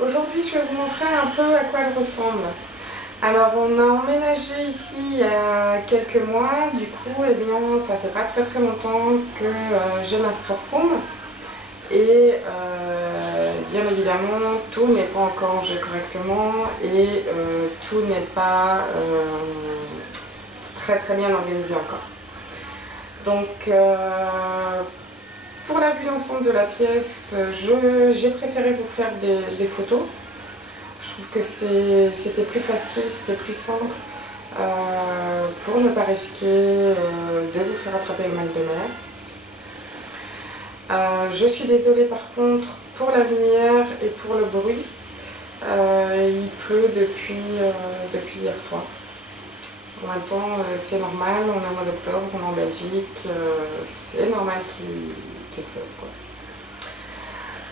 Aujourd'hui, je vais vous montrer un peu à quoi elle ressemble. Alors, on a emménagé ici il y a quelques mois. Du coup, eh bien, ça fait pas très longtemps que j'ai ma scrap room. Et bien évidemment, tout n'est pas encore rangé correctement et tout n'est pas très bien organisé encore. Donc, pour la vue d'ensemble de la pièce, j'ai préféré vous faire des photos. Je trouve que c'était plus facile, c'était plus simple pour ne pas risquer de vous faire attraper le mal de mer. Je suis désolée par contre pour la lumière et pour le bruit. Il pleut depuis hier soir. En même temps, c'est normal, on est au mois d'octobre, on est en Belgique, c'est normal qu'il pleuve, quoi.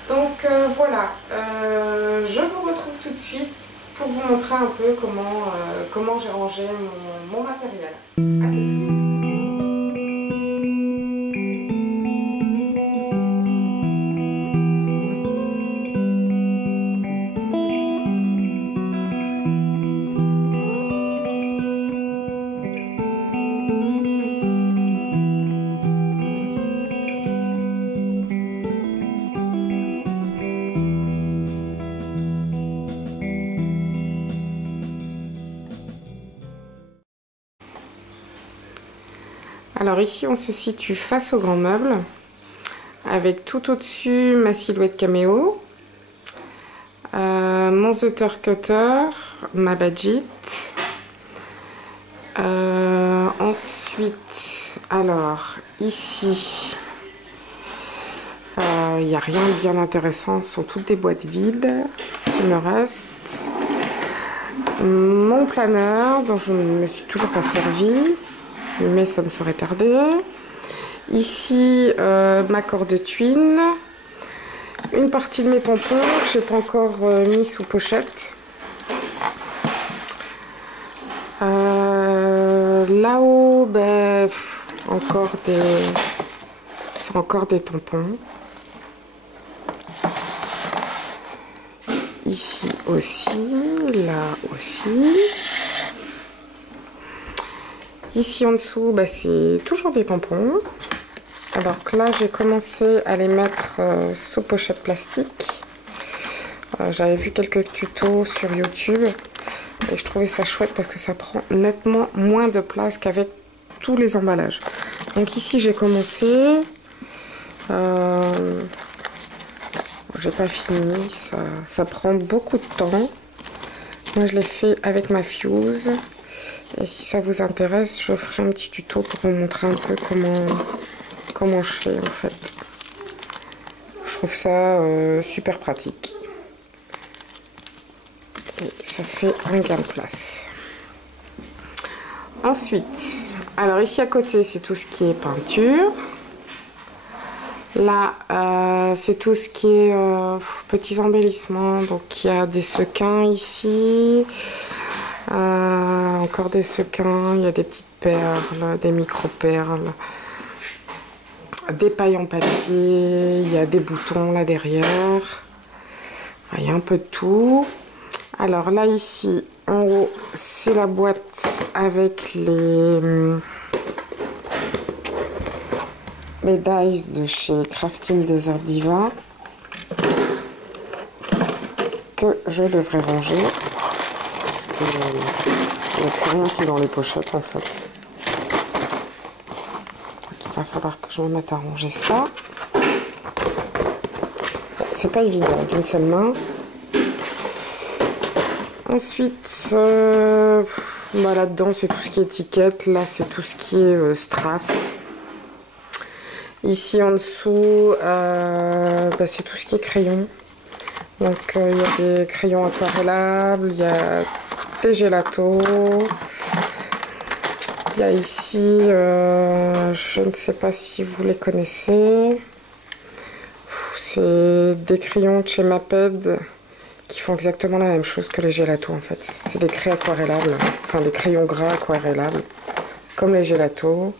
Donc voilà, je vous retrouve tout de suite pour vous montrer un peu comment j'ai rangé mon matériel. A tout de suite. Alors ici on se situe face au grand meuble avec tout au-dessus ma silhouette caméo, mon Zutter Cutter, ma Badgit. Ensuite, alors ici il n'y a rien de bien intéressant, ce sont toutes des boîtes vides qui me restent. Mon planeur dont je ne me suis toujours pas servi, mais ça ne saurait tarder. Ici, ma corde twin. Une partie de mes tampons que je n'ai pas encore mis sous pochette. Là-haut, ben, c'est encore des tampons. Ici aussi, là aussi. Ici en dessous, bah, c'est toujours des tampons. Alors que là, j'ai commencé à les mettre sous pochette plastique. J'avais vu quelques tutos sur YouTube et je trouvais ça chouette parce que ça prend nettement moins de place qu'avec tous les emballages. Donc ici, j'ai commencé. J'ai pas fini, ça prend beaucoup de temps. Moi, je l'ai fait avec ma Fuse. Et si ça vous intéresse, je ferai un petit tuto pour vous montrer un peu comment je fais en fait. Je trouve ça super pratique. Et ça fait un gain de place. Ensuite, alors ici à côté, c'est tout ce qui est peinture. Là, c'est tout ce qui est petits embellissements. Donc il y a des sequins ici. Encore des sequins, il y a des petites perles, des micro-perles, des pailles en papier, il y a des boutons là derrière, il y a un peu de tout. Alors là ici, en haut, c'est la boîte avec les dies de chez Crafting Desert Diva que je devrais ranger. Il n'y a plus rien qui est dans les pochettes en fait. Donc, il va falloir que je me mette à ranger ça. Bon, c'est pas évident d'une seule main. Ensuite, bah, là-dedans c'est tout ce qui est étiquette. Là c'est tout ce qui est strass. Ici en dessous, bah, c'est tout ce qui est crayon. Donc il y a des crayons aquarellables, il y a des gélatos. Il y a ici, je ne sais pas si vous les connaissez. C'est des crayons de chez Maped qui font exactement la même chose que les gélatos en fait. C'est des crayons aquarellables, enfin des crayons gras aquarellables, comme les gélatos.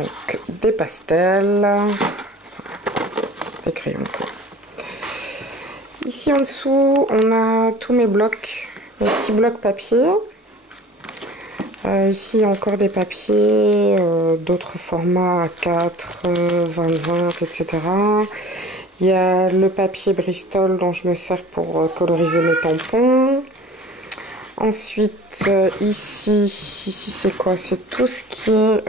Donc des pastels, des crayons quoi. ici en dessous, on a tous mes blocs, mes petits blocs papier. Ici, il y a encore des papiers, d'autres formats A4, 20-20, etc. Il y a le papier Bristol dont je me sers pour coloriser mes tampons. Ensuite, ici c'est quoi? C'est tout ce qui est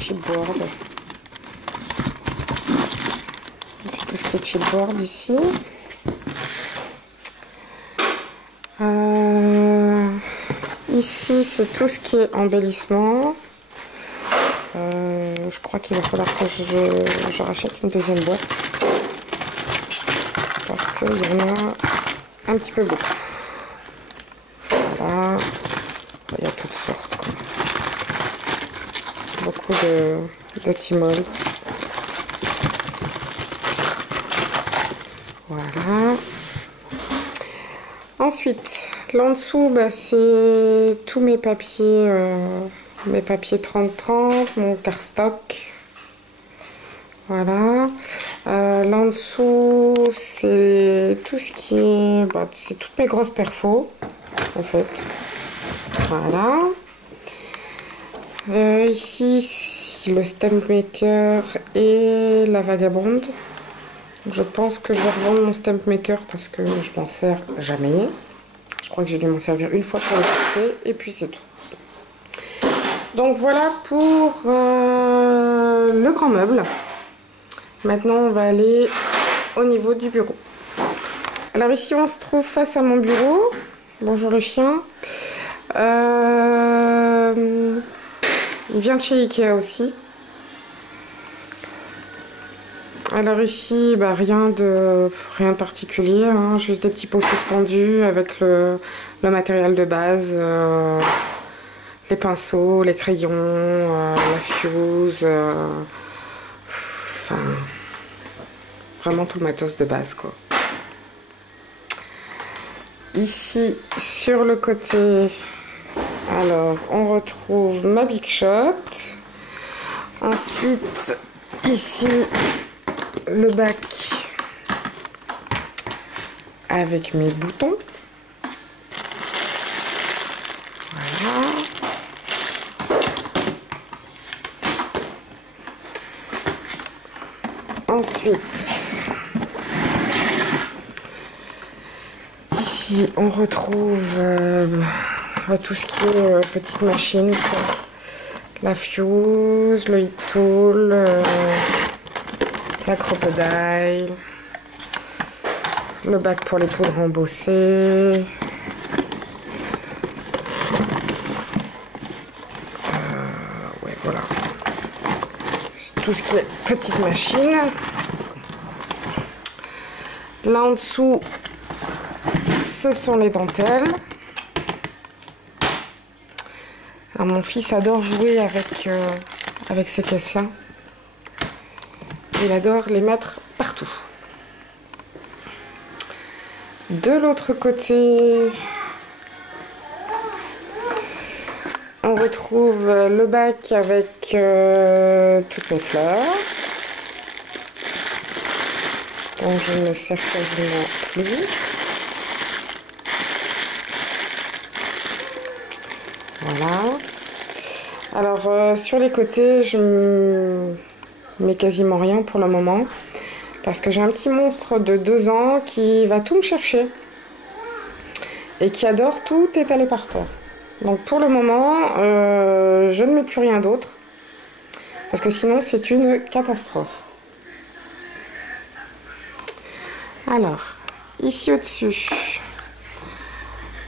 chipboard. C'est tout ce qui est chipboard ici. Ici, c'est tout ce qui est embellissement. Je crois qu'il va falloir que je rachète une deuxième boîte. Parce qu'il y en a un petit peu beaucoup. Voilà. Il y a toutes sortes, quoi. Beaucoup de Tmalt. Voilà. Ensuite, là en dessous, bah, c'est tous mes papiers 30-30, mon cardstock. Voilà. Là en dessous, c'est tout ce qui est... Bah, c'est toutes mes grosses perfos, en fait. Voilà. Ici, le Stamp Maker et la Vagabonde. Je pense que je vais revendre mon Stamp Maker parce que je m'en sers jamais. Je crois que j'ai dû m'en servir une fois pour le tester et puis c'est tout. Donc voilà pour le grand meuble. Maintenant on va aller au niveau du bureau. Alors ici on se trouve face à mon bureau. Bonjour le chien. Il vient de chez Ikea aussi. Alors ici, bah, rien de particulier, hein, juste des petits pots suspendus avec le matériel de base, les pinceaux, les crayons, la fuse, enfin vraiment tout le matos de base, quoi. Ici sur le côté, alors on retrouve ma Big Shot. Ensuite ici le bac avec mes boutons. Voilà. Ensuite, ici on retrouve tout ce qui est petite machine, quoi. La fuse, le heat tool, la crocodile, le bac pour les poudres embossées, ouais, voilà, tout ce qui est petite machine. Là en dessous, ce sont les dentelles. Alors, mon fils adore jouer avec ces caisses-là. Il adore les mettre partout. De l'autre côté, on retrouve le bac avec toutes mes fleurs. Donc je ne me sers quasiment plus. Voilà. Alors sur les côtés, je mets quasiment rien pour le moment. Parce que j'ai un petit monstre de 2 ans qui va tout me chercher. Et qui adore tout étaler par terre. Donc pour le moment, je ne mets plus rien d'autre. Parce que sinon c'est une catastrophe. Alors, ici au-dessus,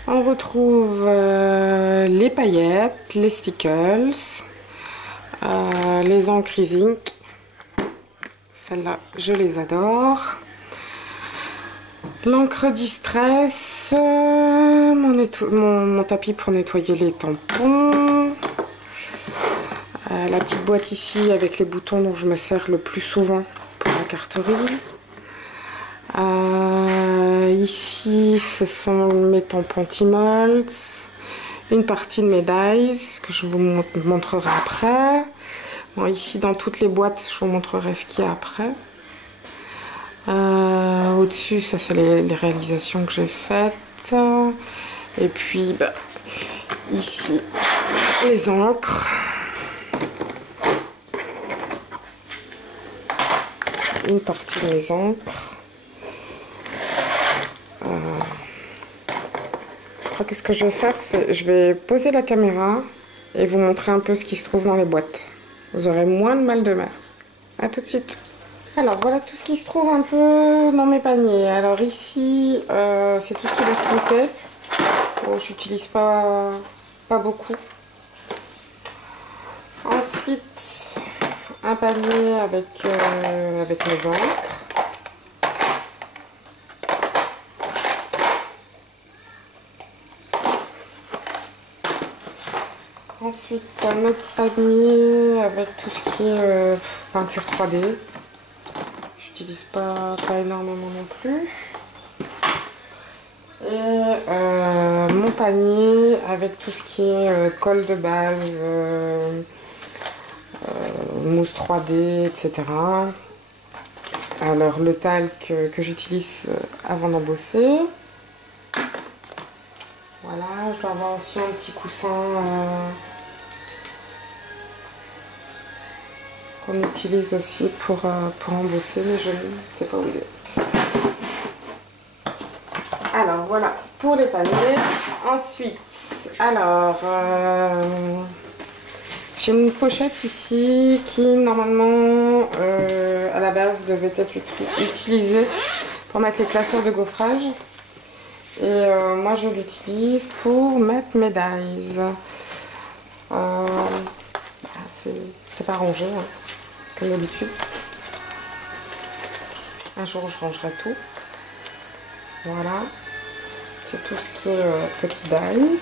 on retrouve les paillettes, les stickers, les encres ink. Celles-là, je les adore. L'encre Distress, mon tapis pour nettoyer les tampons. La petite boîte ici avec les boutons dont je me sers le plus souvent pour la carterie. Ici, ce sont mes tampons Tmalt, une partie de mes dies que je vous montrerai après. Bon, ici, dans toutes les boîtes, je vous montrerai ce qu'il y a après. Au-dessus, ça c'est les réalisations que j'ai faites. Et puis bah, ici, les encres. Une partie de mes encres. Après, qu'est-ce que je vais faire, c'est je vais poser la caméra et vous montrer un peu ce qui se trouve dans les boîtes. Vous aurez moins de mal de mer. A tout de suite. Alors voilà tout ce qui se trouve un peu dans mes paniers. Alors ici, c'est tout ce qui est masking tape. Bon, j'utilise pas beaucoup. Ensuite, un panier avec mes encres. Ensuite, un autre panier avec tout ce qui est peinture 3D. J'utilise pas énormément non plus. Et mon panier avec tout ce qui est colle de base, mousse 3D, etc. Alors le talc que j'utilise avant d'embosser. Voilà, je dois avoir aussi un petit coussin qu'on utilise aussi pour embosser, mais je ne sais pas où il est. Alors voilà pour les paniers. Ensuite, alors j'ai une pochette ici qui normalement à la base devait être utilisée pour mettre les classeurs de gaufrage. Et moi je l'utilise pour mettre mes dies. C'est pas rangé, hein, comme d'habitude. Un jour je rangerai tout. Voilà. C'est tout ce qui est petit dies.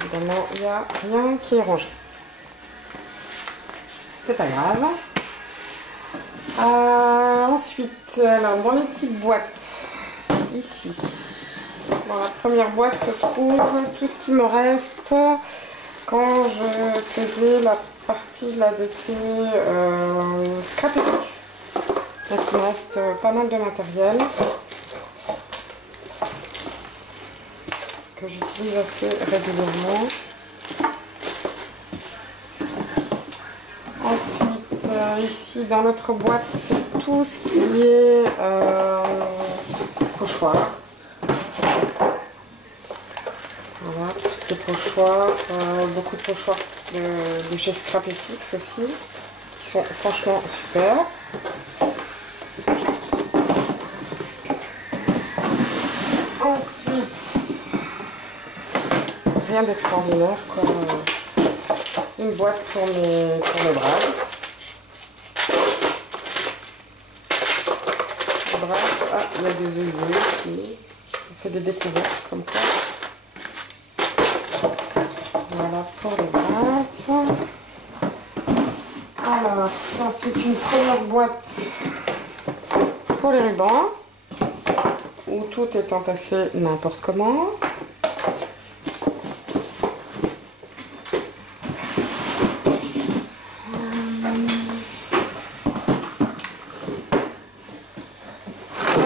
Évidemment, il n'y a rien qui est rangé. C'est pas grave. Ensuite, alors dans les petites boîtes, ici, dans la première boîte se trouve tout ce qui me reste quand je faisais la partie là d'été ScrapFX. Donc il me reste pas mal de matériel que j'utilise assez régulièrement. Ensuite, ici dans notre boîte, c'est tout ce qui est pochoir. Voilà, tout ce qui est pochoir. Beaucoup de pochoirs de chez ScrapFX aussi, qui sont franchement super. Ensuite, rien d'extraordinaire, quoi. Une boîte pour mes brasses. Ah, il y a des œillets aussi. On fait des découvertes comme ça. Voilà pour les brasses. Alors, ça c'est une première boîte pour les rubans, où tout est entassé n'importe comment.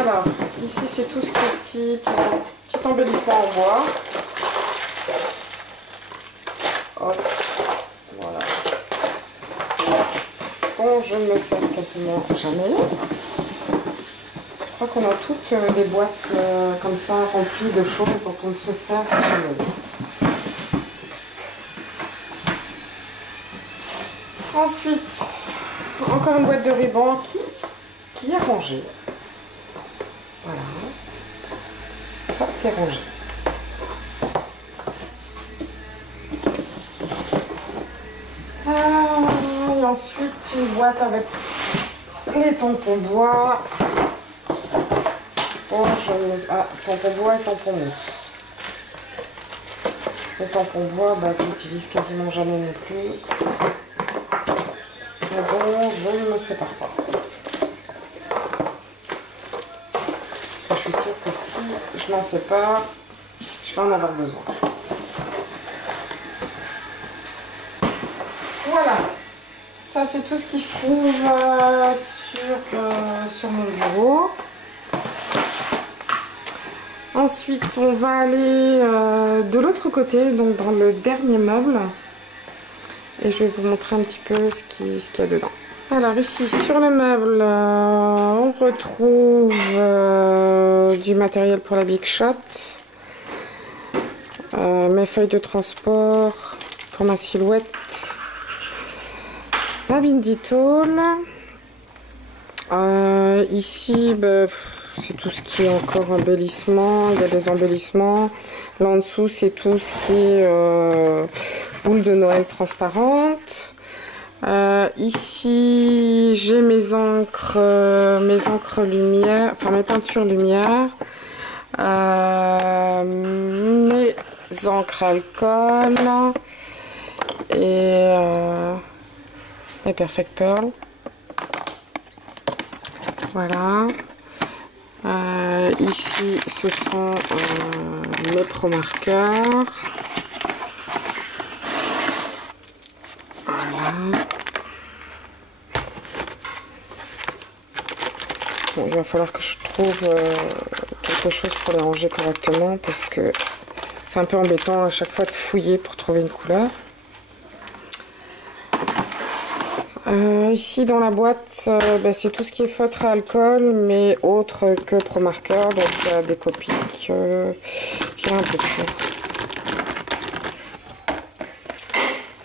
Alors, ici c'est tout ce qui est petit embellissement en bois. Hop, voilà. Dont je ne me sers quasiment jamais. Je crois qu'on a toutes des boîtes comme ça remplies de choses dont on ne se sert jamais. Ensuite, encore une boîte de ruban qui est rangée. Voilà. Ça, c'est rangé. Et ensuite, une boîte avec les tampons bois. Tampons bois et tampons mousse. Les tampons bois que j'utilise quasiment jamais non plus. Mais bon, je ne me sépare pas. Parce que je suis sûre que si je m'en sépare, je vais en avoir besoin. Voilà. ça c'est tout ce qui se trouve sur mon bureau. Ensuite, on va aller de l'autre côté, donc dans le dernier meuble. Et je vais vous montrer un petit peu ce qu'il y a dedans. Alors ici, sur le meuble, on retrouve du matériel pour la Big Shot. Mes feuilles de transport pour ma silhouette. La Windy Tall. Ici, bah, c'est tout ce qui est encore embellissement. Il y a des embellissements. Là en dessous, c'est tout ce qui est boule de Noël transparente. Ici, j'ai mes encres lumière, enfin mes peintures lumière. Mes encres alcool. Et mes Perfect Pearl. Voilà. Ici, ce sont mes Pro marqueurs. Voilà. Bon, il va falloir que je trouve quelque chose pour les ranger correctement parce que c'est un peu embêtant à chaque fois de fouiller pour trouver une couleur. Ici dans la boîte, bah, c'est tout ce qui est feutre à alcool, mais autre que Pro Marker, donc il y a des Copics, il y a un peu de tout.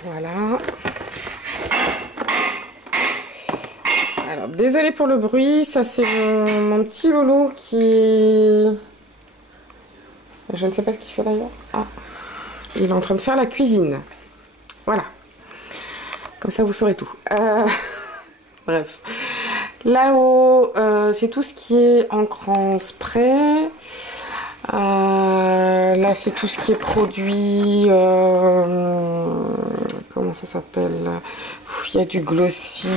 Voilà. Alors, désolée pour le bruit, ça c'est mon petit loulou qui... Je ne sais pas ce qu'il fait d'ailleurs. Ah, il est en train de faire la cuisine. Voilà. Comme ça, vous saurez tout. Bref. Là-haut, c'est tout ce qui est encre en spray. Là, c'est tout ce qui est produit... comment ça s'appelle? Il y a du glossy,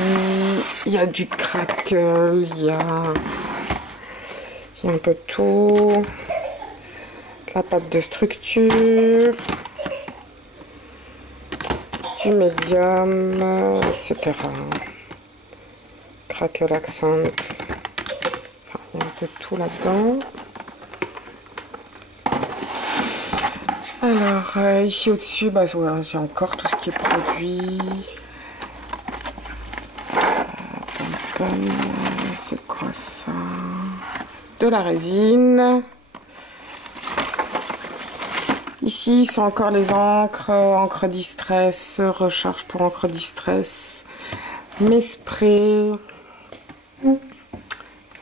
il y a du crackle, il y a un peu de tout. La pâte de structure. Du médium, etc. Crackle accent. Enfin, il y a un peu de tout là-dedans. Alors, ici au-dessus, bah, voilà, j'ai encore tout ce qui est produit. C'est quoi ça? De la résine. Ici, c'est encore les encres, encre distress, recharge pour encre distress, mes sprays.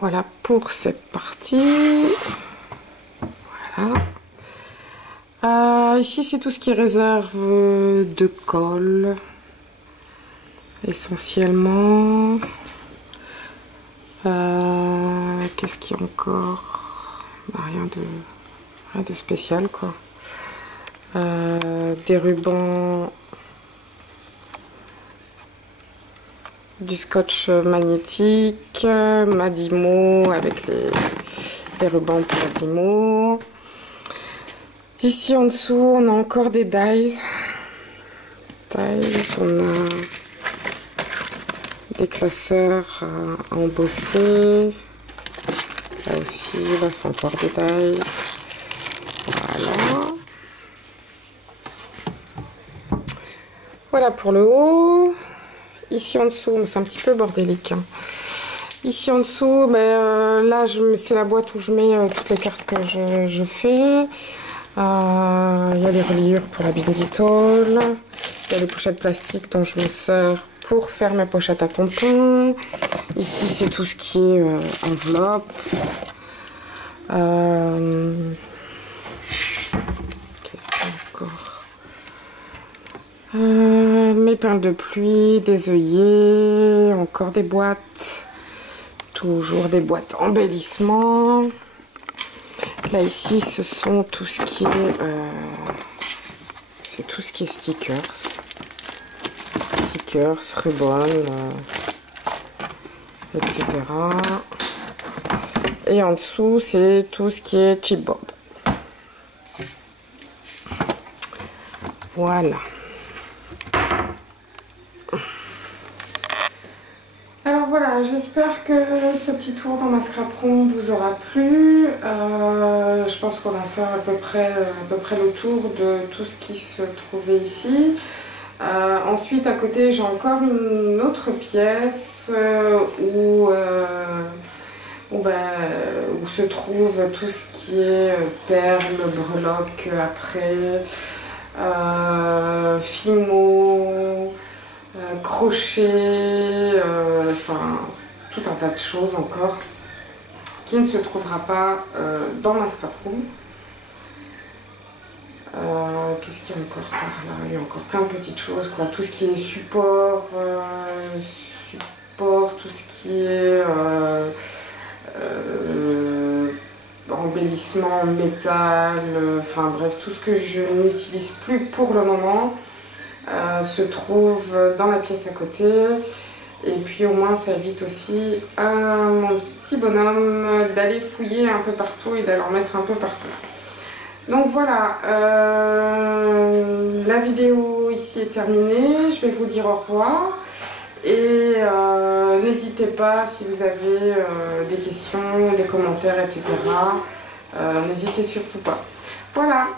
Voilà pour cette partie. Voilà. Ici, c'est tout ce qui est réserve de colle, essentiellement. Qu'est-ce qu'il y a encore? Bah, rien de spécial, quoi. Des rubans, du scotch magnétique, Madimo avec les rubans pour Madimo. Ici en dessous, on a encore des dies. On a des classeurs à embosser. Là aussi, là c'est encore des dies. Voilà. Voilà pour le haut. Ici en dessous, c'est un petit peu bordélique. Hein. Ici en dessous, ben, là c'est la boîte où je mets toutes les cartes que je fais. Il y a les reliures pour la Windy Tall. Il y a les pochettes plastiques dont je me sers pour faire mes pochettes à tampons. Ici c'est tout ce qui est enveloppe. Qu'est-ce qu'il y a encore? Mes perles de pluie, des œillets, encore des boîtes, toujours des boîtes embellissement. Là ici ce sont tout ce qui est c'est tout ce qui est stickers, ruban, etc. Et en dessous c'est tout ce qui est chipboard. Voilà. voilà, j'espère que ce petit tour dans ma scrap room vous aura plu. Je pense qu'on a fait à peu près le tour de tout ce qui se trouvait ici. Ensuite, à côté, j'ai encore une autre pièce où se trouve tout ce qui est perles, breloques après, fimo, crochet, enfin tout un tas de choses encore qui ne se trouvera pas dans ma scrap room. Qu'est-ce qu'il y a encore par là? Il y a encore plein de petites choses, quoi. Tout ce qui est support, tout ce qui est embellissement en métal, enfin bref, tout ce que je n'utilise plus pour le moment se trouve dans la pièce à côté. Et puis au moins ça évite aussi à mon petit bonhomme d'aller fouiller un peu partout et d'aller en mettre un peu partout. Donc voilà, la vidéo ici est terminée, je vais vous dire au revoir. Et n'hésitez pas si vous avez des questions, des commentaires, etc. N'hésitez surtout pas. Voilà.